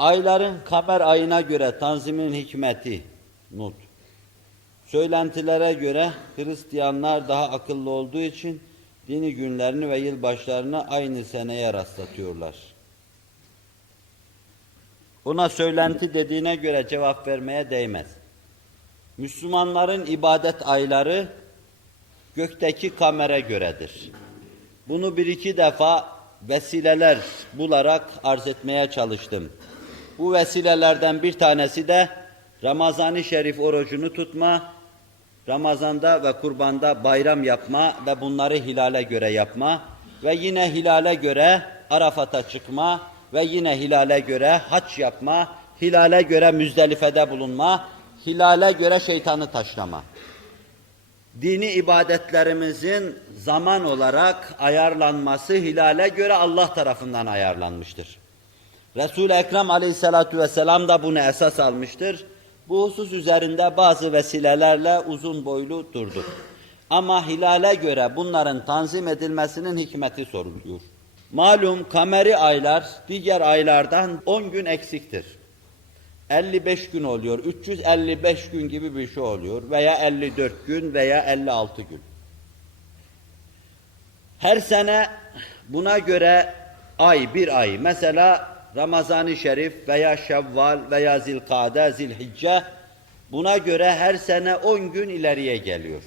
Ayların kamer ayına göre tanzimin hikmeti, not. Söylentilere göre Hristiyanlar daha akıllı olduğu için dini günlerini ve yılbaşlarını aynı seneye rastlatıyorlar. Buna söylenti dediğine göre cevap vermeye değmez. Müslümanların ibadet ayları gökteki kamera göredir. Bunu bir iki defa vesileler bularak arz etmeye çalıştım. Bu vesilelerden bir tanesi de Ramazan-ı Şerif orucunu tutma, Ramazanda ve kurbanda bayram yapma ve bunları hilale göre yapma ve yine hilale göre Arafat'a çıkma ve yine hilale göre haç yapma, hilale göre Müzdelife'de bulunma, hilale göre şeytanı taşlama. Dini ibadetlerimizin zaman olarak ayarlanması hilale göre Allah tarafından ayarlanmıştır. Resul-i Ekrem aleyhissalatu vesselam da bunu esas almıştır. Bu husus üzerinde bazı vesilelerle uzun boylu durdu. Ama hilale göre bunların tanzim edilmesinin hikmeti soruluyor. Malum kameri aylar diğer aylardan 10 gün eksiktir. 55 gün oluyor, 355 gün gibi bir şey oluyor veya 54 gün veya 56 gün. Her sene buna göre ay bir ay mesela Ramazan-ı Şerif veya Şevval veya Zilkade, Zilhicce buna göre her sene 10 gün ileriye geliyor.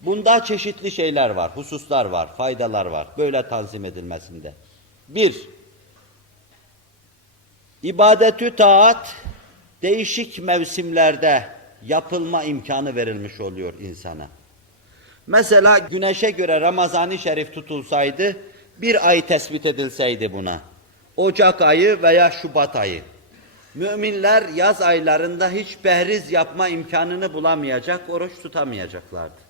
Bunda çeşitli şeyler var, hususlar var, faydalar var böyle tanzim edilmesinde. Bir, ibadetü taat değişik mevsimlerde yapılma imkanı verilmiş oluyor insana. Mesela güneşe göre Ramazan-ı Şerif tutulsaydı, bir ay tespit edilseydi buna. Ocak ayı veya Şubat ayı. Müminler yaz aylarında hiç behriz yapma imkanını bulamayacak, oruç tutamayacaklardı.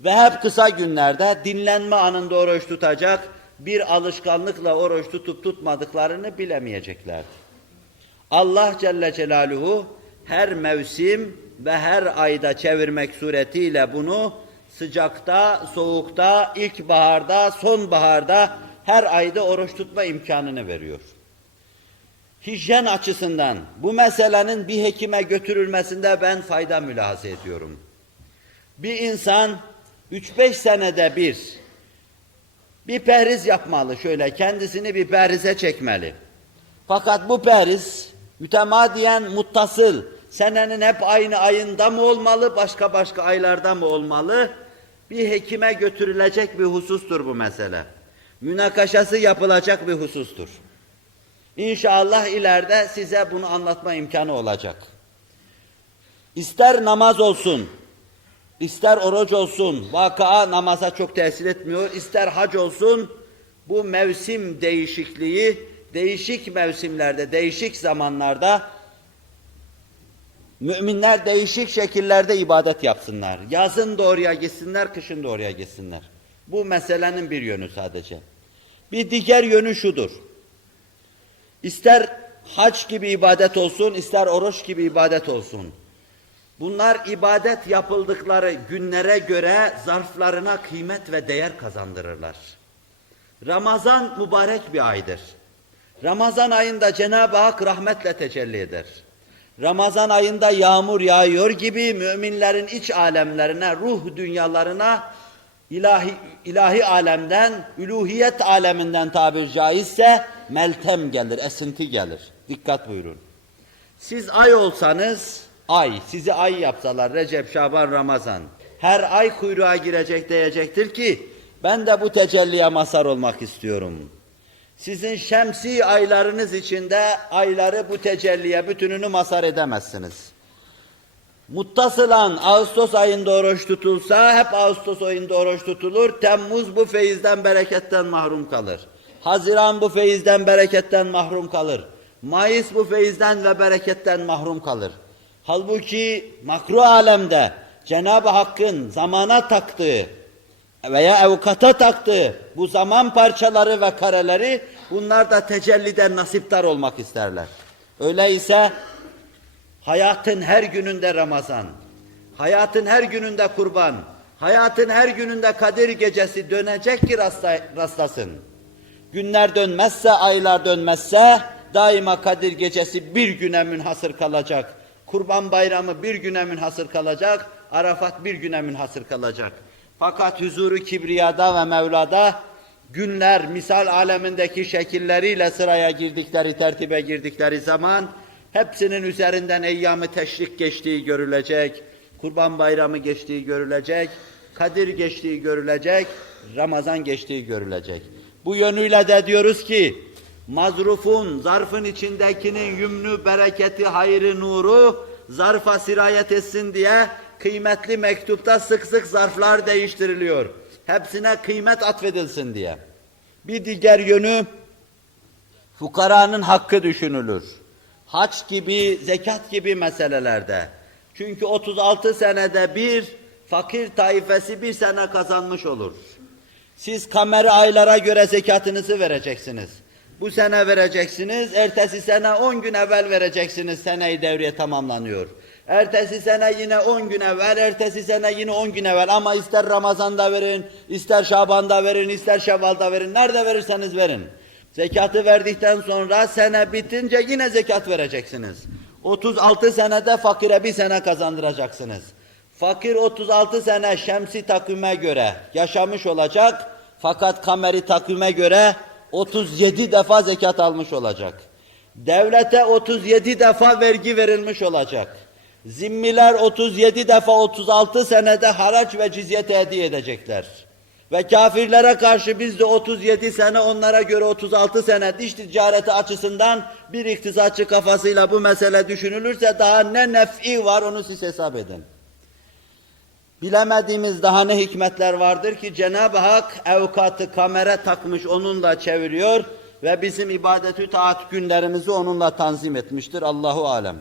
Ve hep kısa günlerde dinlenme anında oruç tutacak, bir alışkanlıkla oruç tutup tutmadıklarını bilemeyeceklerdi. Allah Celle Celaluhu her mevsim ve her ayda çevirmek suretiyle bunu sıcakta, soğukta, ilkbaharda, sonbaharda her ayda oruç tutma imkanını veriyor. Hijyen açısından bu meselenin bir hekime götürülmesinde ben fayda mülahaza ediyorum. Bir insan 3-5 senede bir bir perhiz yapmalı şöyle kendisini bir perhize çekmeli. Fakat bu perhiz mütemadiyen muttasıl senenin hep aynı ayında mı olmalı başka başka aylarda mı olmalı? Bir hekime götürülecek bir husustur bu mesele. Münakaşası yapılacak bir husustur. İnşallah ileride size bunu anlatma imkanı olacak. İster namaz olsun, ister oruç olsun, vakaa namaza çok tesir etmiyor, ister hac olsun, bu mevsim değişikliği, değişik mevsimlerde, değişik zamanlarda müminler değişik şekillerde ibadet yapsınlar. Yazın da oraya gitsinler, kışın da oraya gitsinler. Bu meselenin bir yönü sadece. Bir diğer yönü şudur. İster hac gibi ibadet olsun, ister oruç gibi ibadet olsun. Bunlar ibadet yapıldıkları günlere göre zarflarına kıymet ve değer kazandırırlar. Ramazan mübarek bir aydır. Ramazan ayında Cenab-ı Hak rahmetle tecelli eder. Ramazan ayında yağmur yağıyor gibi müminlerin iç alemlerine, ruh dünyalarına ilahi, ilahi alemden, üluhiyet aleminden tabir caizse meltem gelir, esinti gelir. Dikkat buyurun. Siz ay olsanız, ay, sizi ay yapsalar Recep, Şaban, Ramazan. Her ay kuyruğa girecek diyecektir ki, ben de bu tecelliye mazhar olmak istiyorum. Sizin şemsi aylarınız içinde ayları bu tecelliye bütününü mazhar edemezsiniz. Muttasılan Ağustos ayında oruç tutulsa hep Ağustos ayında oruç tutulur. Temmuz bu feyizden bereketten mahrum kalır. Haziran bu feyizden bereketten mahrum kalır. Mayıs bu feyizden ve bereketten mahrum kalır. Halbuki makru alemde Cenab-ı Hakk'ın zamana taktığı veya evkata taktığı bu zaman parçaları ve kareleri bunlar da tecelliden nasiptar olmak isterler. Öyleyse hayatın her gününde Ramazan, hayatın her gününde kurban, hayatın her gününde Kadir gecesi dönecek ki rastla, rastlasın. Günler dönmezse, aylar dönmezse daima Kadir gecesi bir güne münhasır kalacak. Kurban bayramı bir güne münhasır kalacak. Arafat bir güne münhasır kalacak. Fakat huzuru kibriyada ve Mevla'da günler misal alemindeki şekilleriyle sıraya girdikleri, tertibe girdikleri zaman hepsinin üzerinden eyyamı teşrik geçtiği görülecek. Kurban bayramı geçtiği görülecek. Kadir geçtiği görülecek. Ramazan geçtiği görülecek. Bu yönüyle de diyoruz ki mazrufun, zarfın içindekinin yümnü, bereketi, hayrı, nuru zarfa sirayet etsin diye kıymetli mektupta sık sık zarflar değiştiriliyor. Hepsine kıymet atfedilsin diye. Bir diğer yönü fukaranın hakkı düşünülür. Haç gibi, zekat gibi meselelerde. Çünkü 36 senede bir fakir taifesi bir sene kazanmış olur. Siz kameri aylara göre zekatınızı vereceksiniz. Bu sene vereceksiniz, ertesi sene 10 gün evvel vereceksiniz, seneyi devriye tamamlanıyor. Ertesi sene yine 10 gün evvel, ertesi sene yine 10 gün evvel ama ister Ramazan'da verin, ister Şaban'da verin, ister Şevval'da verin, nerede verirseniz verin. Zekatı verdikten sonra sene bitince yine zekat vereceksiniz. 36 senede fakire bir sene kazandıracaksınız. Fakir 36 sene şemsi takvime göre yaşamış olacak fakat kameri takvime göre 37 defa zekat almış olacak. Devlete 37 defa vergi verilmiş olacak. Zimmiler 37 defa 36 senede haraç ve cizye hediye edecekler. Ve kafirlere karşı biz de 37 sene onlara göre 36 sene diş ticareti açısından bir iktisatçı kafasıyla bu mesele düşünülürse daha ne nef'i var onu siz hesap edin. Bilemediğimiz daha ne hikmetler vardır ki Cenab-ı Hak evkatı kamera takmış onunla çeviriyor ve bizim ibadetü taat günlerimizi onunla tanzim etmiştir. Allahu alem.